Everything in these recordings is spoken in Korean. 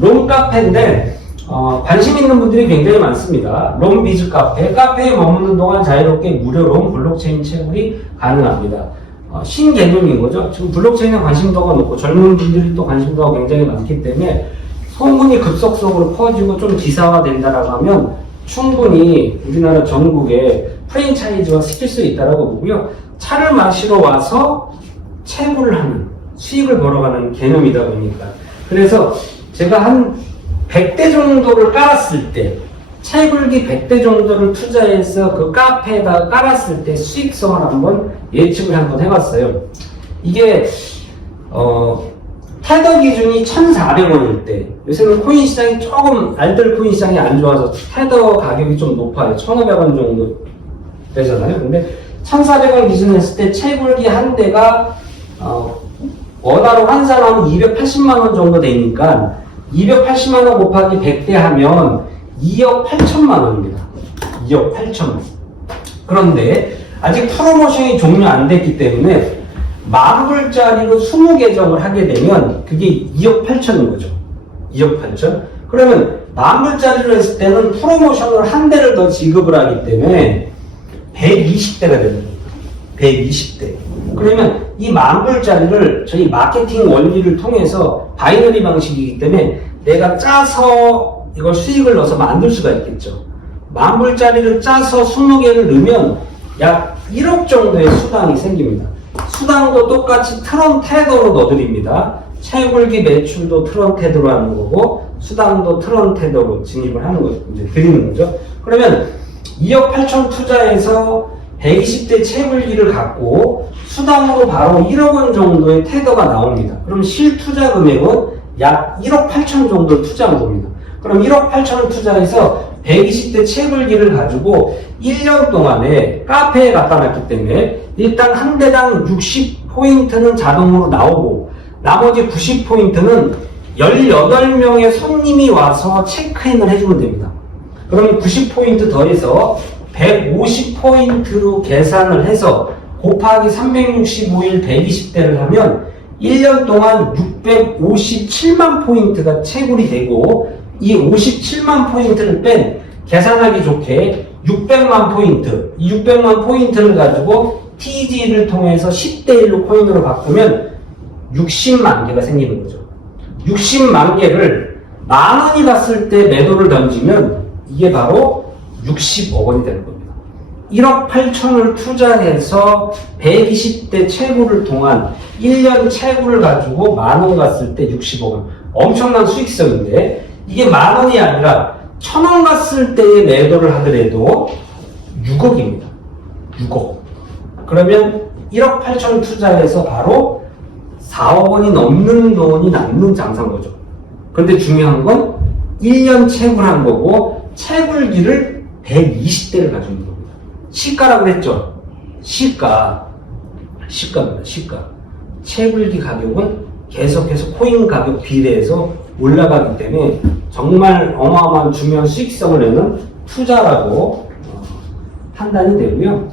롬카페인데 관심 있는 분들이 굉장히 많습니다. 롬비즈 카페, 카페에 머무는 동안 자유롭게 무료 롬 블록체인 채굴이 가능합니다. 신개념인 거죠. 지금 블록체인에 관심도가 높고 젊은 분들이 또 관심도가 굉장히 많기 때문에 소문이 급속속으로 퍼지고 좀 기사화 된다라고 하면 충분히 우리나라 전국에 프랜차이즈화 시킬 수 있다라고 보고요. 차를 마시러 와서 채굴을 하는, 수익을 벌어가는 개념이다 보니까. 그래서 제가 한 100대 정도를 깔았을 때, 채굴기 100대 정도를 투자해서 그 카페에다 깔았을 때 수익성을 한번 예측을 한번 해봤어요. 이게 테더 기준이 1,400원일 때, 요새는 코인 시장이 조금, 알뜰 코인 시장이 안 좋아서 테더 가격이 좀 높아요. 1,500원 정도 되잖아요. 근데 1,400원 기준 했을 때 채굴기 한 대가 원화로 환산하면 280만원 정도 되니까 280만원 곱하기 100대 하면 2억 8천만원입니다. 2억 8천만. 그런데 아직 프로모션이 종료 안 됐기 때문에 10,000불짜리로 20계정을 하게 되면 그게 2억 8천인 거죠. 2억 8천? 그러면 10,000불짜리로 했을 때는 프로모션을 한 대를 더 지급을 하기 때문에 120대가 됩니다. 120대. 그러면 이 10,000불짜리를 저희 마케팅 원리를 통해서 바이너리 방식이기 때문에 내가 짜서 이걸 수익을 넣어서 만들 수가 있겠죠. 10,000불짜리를 짜서 20개를 넣으면 약 1억 정도의 수당이 생깁니다. 수당도 똑같이 트론 테더로 넣어드립니다. 채굴기 매출도 트론 테더로 하는 거고 수당도 트론 테더로 진입을 하는 거죠. 이제 드리는 거죠. 그러면 2억 8천 투자해서 120대 채굴기를 갖고 수당으로 바로 1억 원 정도의 테더가 나옵니다. 그럼 실투자 금액은 약 1억 8천 정도 투자한 겁니다. 그럼 1억 8천을 투자해서 120대 채굴기를 가지고 1년 동안에 카페에 갖다 놨기 때문에 일단 한 대당 60포인트는 자동으로 나오고 나머지 90포인트는 18명의 손님이 와서 체크인을 해주면 됩니다. 그러면 90포인트 더해서 150포인트로 계산을 해서 곱하기 365일 120대를 하면 1년 동안 657만 포인트가 채굴이 되고 이 57만 포인트를 뺀 계산하기 좋게 600만 포인트, 이 600만 포인트를 가지고 TG를 통해서 10대1로 코인으로 바꾸면 60만 개가 생기는 거죠. 60만 개를 10,000원이 갔을 때 매도를 던지면 이게 바로 60억 원이 되는 겁니다. 1억 8천을 투자해서 120대 채굴을 통한 1년 채굴을 가지고 10,000원 갔을 때 60억 원. 엄청난 수익성인데 이게 10,000원이 아니라 1,000원 갔을 때의 매도를 하더라도 6억입니다. 6억. 그러면 1억 8천 투자해서 바로 4억 원이 넘는 돈이 남는 장사인 거죠. 그런데 중요한 건 1년 채굴한 거고 채굴기를 120대를 가지고 있는 겁니다. 시가라고 했죠? 시가입니다. 시가. 채굴기 가격은 계속해서 코인 가격 비례해서 올라가기 때문에 정말 어마어마한 중요한 수익성을 내는 투자라고 판단이 되고요.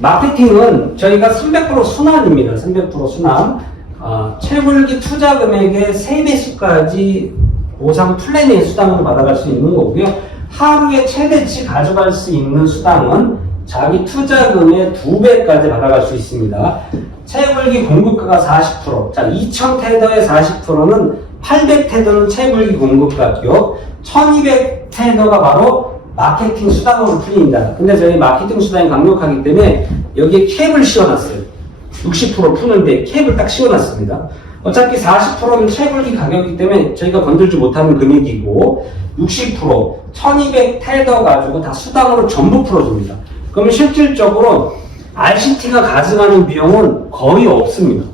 마케팅은 저희가 300% 순환입니다. 300% 순환. 채굴기 투자 금액의 3배수까지 보상 플랜의 수당을 받아갈 수 있는 거고요. 하루에 최대치 가져갈 수 있는 수당은 자기 투자금의 2배까지 받아갈 수 있습니다. 채굴기 공급가가 40%. 자, 2,000테더의 40%는 800테더는 채굴기 공급 가격, 1200테더가 바로 마케팅 수당으로 풀린다. 근데 저희 마케팅 수당이 강력하기 때문에 여기에 캡을 씌워놨어요. 60% 푸는데 캡을 딱 씌워놨습니다. 어차피 40%는 채굴기 가격이기 때문에 저희가 건들지 못하는 금액이고 60%, 1200테더 가지고 다 수당으로 전부 풀어줍니다. 그러면 실질적으로 RCT가 가져가는 비용은 거의 없습니다.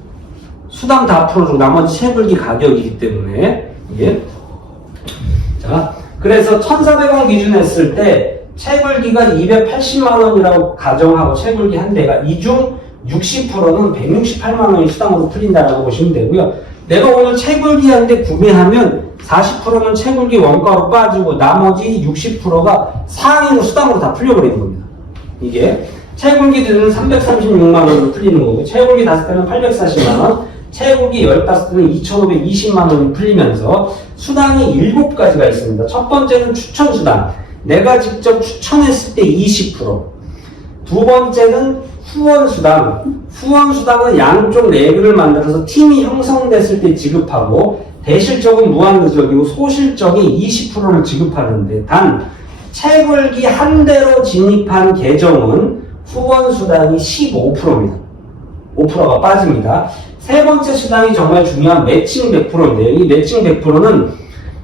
수당 다 풀어주고 나머지 채굴기 가격이기 때문에 이게 자 그래서 1,400원 기준 했을 때 채굴기가 280만 원이라고 가정하고 채굴기 한 대가 이 중 60%는 168만 원이 수당으로 풀린다라고 보시면 되고요. 내가 오늘 채굴기 한 대 구매하면 40%는 채굴기 원가로 빠지고 나머지 60%가 상위로 수당으로 다 풀려버리는 겁니다. 이게 채굴기들은 336만 원으로 풀리는 거고 채굴기 5대는 840만 원, 채굴기 15대는 2,520만 원이 풀리면서 수당이 7가지가 있습니다. 첫 번째는 추천수당. 내가 직접 추천했을 때 20%. 두 번째는 후원수당. 후원수당은 양쪽 레그를 만들어서 팀이 형성됐을 때 지급하고 대실적은 무한누적이고 소실적이 20%를 지급하는데 단 채굴기 한 대로 진입한 계정은 후원수당이 15%입니다. 5%가 빠집니다. 세 번째 수당이 정말 중요한 매칭 100%인데요. 이 매칭 100%는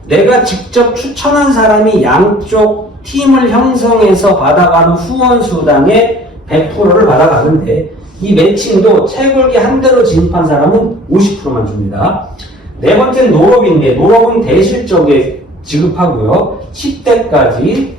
내가 직접 추천한 사람이 양쪽 팀을 형성해서 받아가는 후원수당의 100%를 받아가는데 이 매칭도 채굴기 한 대로 진입한 사람은 50%만 줍니다. 네 번째는 노럽인데 노럽은 대실적에 지급하고요. 10대까지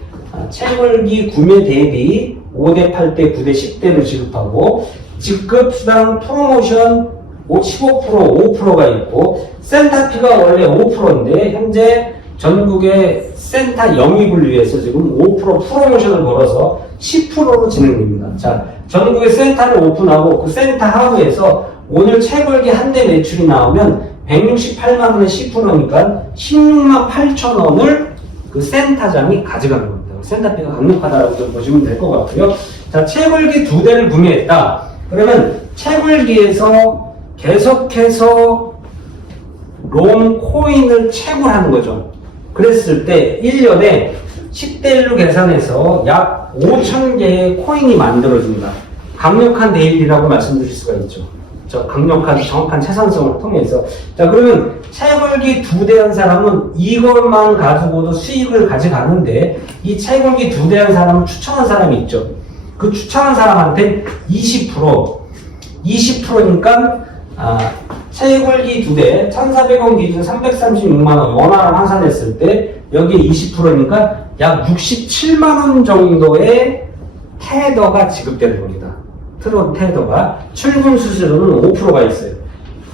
채굴기 구매 대비 5대, 8대, 9대, 10대를 지급하고 직급 수당 프로모션 15%, 5%가 있고 센터피가 원래 5%인데 현재 전국의 센터 영입을 위해서 지금 5% 프로모션을 걸어서 10%로 진행됩니다. 자, 전국의 센터를 오픈하고 그 센터 하루에서 오늘 채굴기 한 대 매출이 나오면 168만 원에 10%니까 16만 8천 원을 그 센터장이 가져가는 겁니다. 센터비가 강력하다고 좀 보시면 될 것 같고요. 자, 채굴기 2대를 구매했다. 그러면 채굴기에서 계속해서 롱 코인을 채굴하는 거죠. 그랬을 때 1년에 10대 1로 계산해서 약 5,000개의 코인이 만들어집니다. 강력한 데일리라고 말씀드릴 수가 있죠. 저 강력한 정확한 채산성을 통해서. 자, 그러면 채굴기 2대 한 사람은 이것만 가지고도 수익을 가져가는데 이 채굴기 2대 한 사람은 추천한 사람이 있죠. 그 추천한 사람한테 20%니까 채굴기 2대 1,400원 기준 336만 원 원화를 환산했을 때 여기에 20%니까 약 67만 원 정도의 테더가 지급되는 겁니다. 트론 테더가 출금 수수료는 5%가 있어요.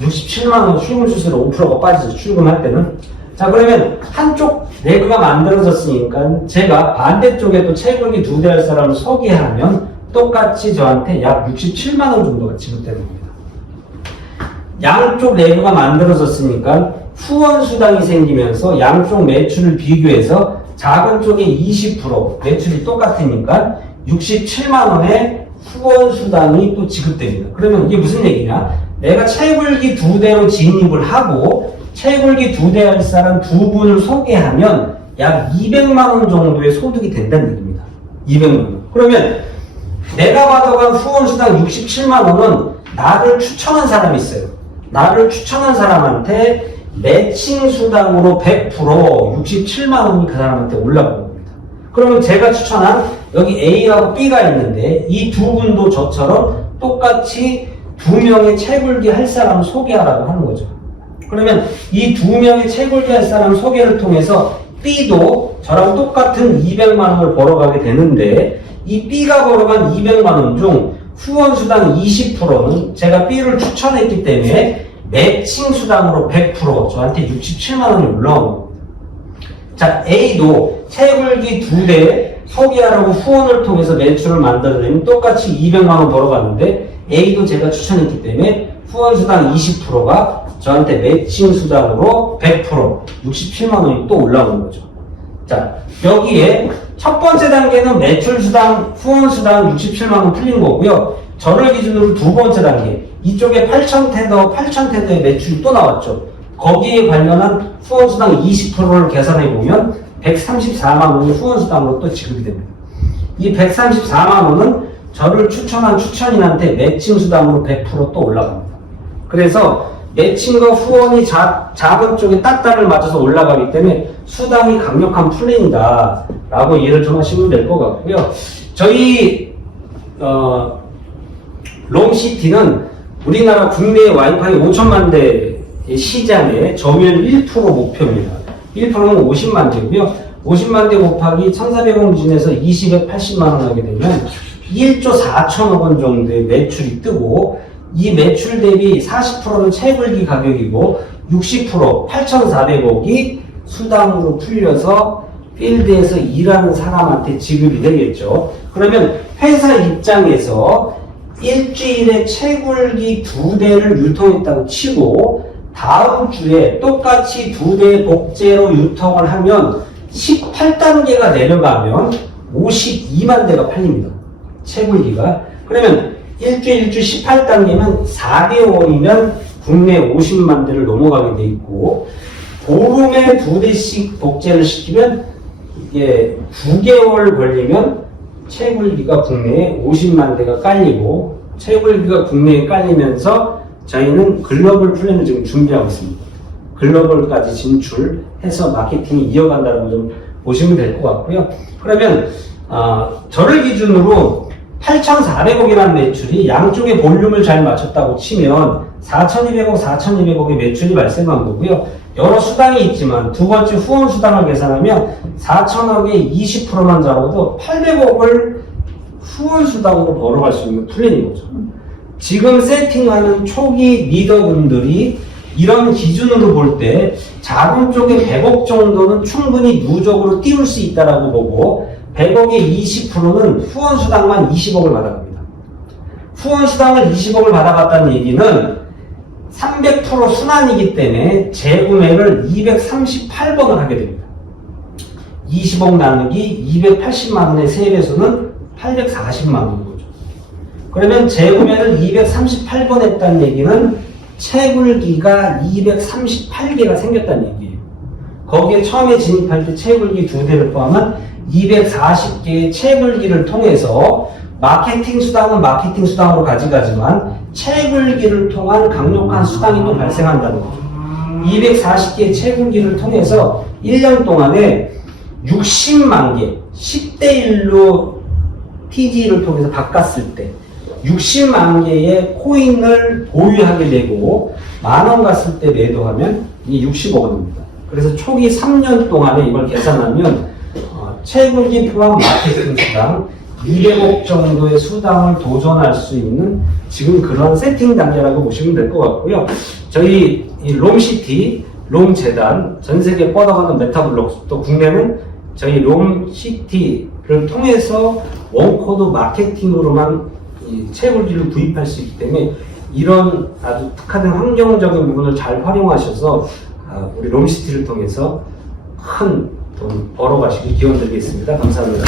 67만 원 출금 수수료 5%가 빠지죠. 출금할 때는. 자, 그러면 한쪽 레그가 만들어졌으니까 제가 반대쪽에 또 채굴기 2대 할 사람을 소개하면 똑같이 저한테 약 67만 원 정도가 지급되는 겁니다. 양쪽 레그가 만들어졌으니까 후원 수당이 생기면서 양쪽 매출을 비교해서 작은 쪽에 20% 매출이 똑같으니까 67만 원의 후원 수당이 또 지급됩니다. 그러면 이게 무슨 얘기냐? 내가 채굴기 2대로 진입을 하고 채굴기 2대 할 사람 2분을 소개하면 약 200만 원 정도의 소득이 된다는 얘기입니다. 200만 원. 그러면 내가 받아간 후원 수당 67만 원은 나를 추천한 사람이 있어요. 나를 추천한 사람한테 매칭 수당으로 100% 67만 원이 그 사람한테 올라가는 겁니다. 그러면 제가 추천한 여기 A하고 B가 있는데 이 두 분도 저처럼 똑같이 2명의 채굴기 할 사람을 소개하라고 하는 거죠. 그러면 이 2명의 채굴기 할 사람 소개를 통해서 B도 저랑 똑같은 200만 원을 벌어가게 되는데 이 B가 벌어간 200만 원 중 후원수당 20%는 제가 B를 추천했기 때문에 매칭 수당으로 100% 저한테 67만 원이 올라오는 겁니다. 자, A도 채굴기 2대 소개하라고 후원을 통해서 매출을 만들어내면 똑같이 200만 원 벌어갔는데 A도 제가 추천했기 때문에 후원수당 20%가 저한테 매칭 수당으로 100% 67만 원이 또 올라오는 거죠. 자, 여기에 첫 번째 단계는 매출수당, 후원수당 67만 원 풀린 거고요. 저를 기준으로 두 번째 단계, 이쪽에 8,000테더의 매출이 또 나왔죠. 거기에 관련한 후원수당 20%를 계산해보면 134만 원이 후원수당으로 또 지급이 됩니다. 이 134만 원은 저를 추천한 추천인한테 매칭수당으로 100% 또 올라갑니다. 그래서 매칭과 후원이 작은 쪽에 딱딱을 맞춰서 올라가기 때문에 수당이 강력한 플랜이다 라고 이해를 좀 하시면 될 것 같고요. 저희 롱시티는 우리나라 국내 와이파이 5천만 대 시장의 점유율 1% 목표입니다. 1%는 50만 대고요. 50만 대 곱하기 1,400원 기준에서 20에 80만 원 하게 되면 1조 4천억 원 정도의 매출이 뜨고 이 매출 대비 40%는 채굴기 가격이고 60% 8,400억이 수당으로 풀려서 필드에서 일하는 사람한테 지급이 되겠죠. 그러면 회사 입장에서 일주일에 채굴기 2대를 유통했다고 치고 다음 주에 똑같이 2대 복제로 유통을 하면 18단계가 내려가면 52만 대가 팔립니다. 채굴기가. 그러면 일주일 18단계면 4개월이면 국내 50만 대를 넘어가게 돼 있고, 보름에 2대씩 복제를 시키면 이게 9개월 걸리면 채굴기가 국내에 50만 대가 깔리고, 채굴기가 국내에 깔리면서 저희는 글로벌 플랜을 지금 준비하고 있습니다. 글로벌까지 진출해서 마케팅이 이어간다는 좀 보시면 될 것 같고요. 그러면 저를 기준으로 8,400억이라는 매출이 양쪽의 볼륨을 잘 맞췄다고 치면 4,200억, 4,200억의 매출이 발생한 거고요. 여러 수당이 있지만 두 번째 후원 수당을 계산하면 4,000억의 20%만 잡아도 800억을 후원 수당으로 벌어갈 수 있는 플랜인 거죠. 지금 세팅하는 초기 리더분들이 이런 기준으로 볼 때 자금 쪽에 100억 정도는 충분히 누적으로 띄울 수 있다라고 보고, 100억의 20%는 후원 수당만 20억을 받아갑니다. 후원 수당을 20억을 받아갔다는 얘기는 300% 순환이기 때문에 재구매를 238번을 하게 됩니다. 20억 나누기 280만 원의 세배수는 840만 원인 거죠. 그러면 재구매를 238번 했다는 얘기는 채굴기가 238개가 생겼다는 얘기예요. 거기에 처음에 진입할 때 채굴기 2대를 포함한 240개의 채굴기를 통해서 마케팅 수당은 마케팅 수당으로 가져가지만 채굴기를 통한 강력한 수당이 또 발생한다는 거죠. 240개의 채굴기를 통해서 1년 동안에 60만 개, 10대 1로 TG를 통해서 바꿨을 때 60만 개의 코인을 보유하게 되고, 만원 갔을 때 매도하면 이게 60억 원입니다. 그래서 초기 3년 동안에 이걸 계산하면 채굴기 포함 마케팅 수당 200억 정도의 수당을 도전할 수 있는 지금 그런 세팅 단계라고 보시면 될 것 같고요. 저희 이 롬시티, 롬재단, 전 세계 뻗어가는 메타블록, 또 국내는 저희 롬시티를 통해서 원코드 마케팅으로만 이 채굴기를 구입할 수 있기 때문에 이런 아주 특화된 환경적인 부분을 잘 활용하셔서 우리 롬시티를 통해서 큰 돈 벌어가시길 기원드리겠습니다. 감사합니다.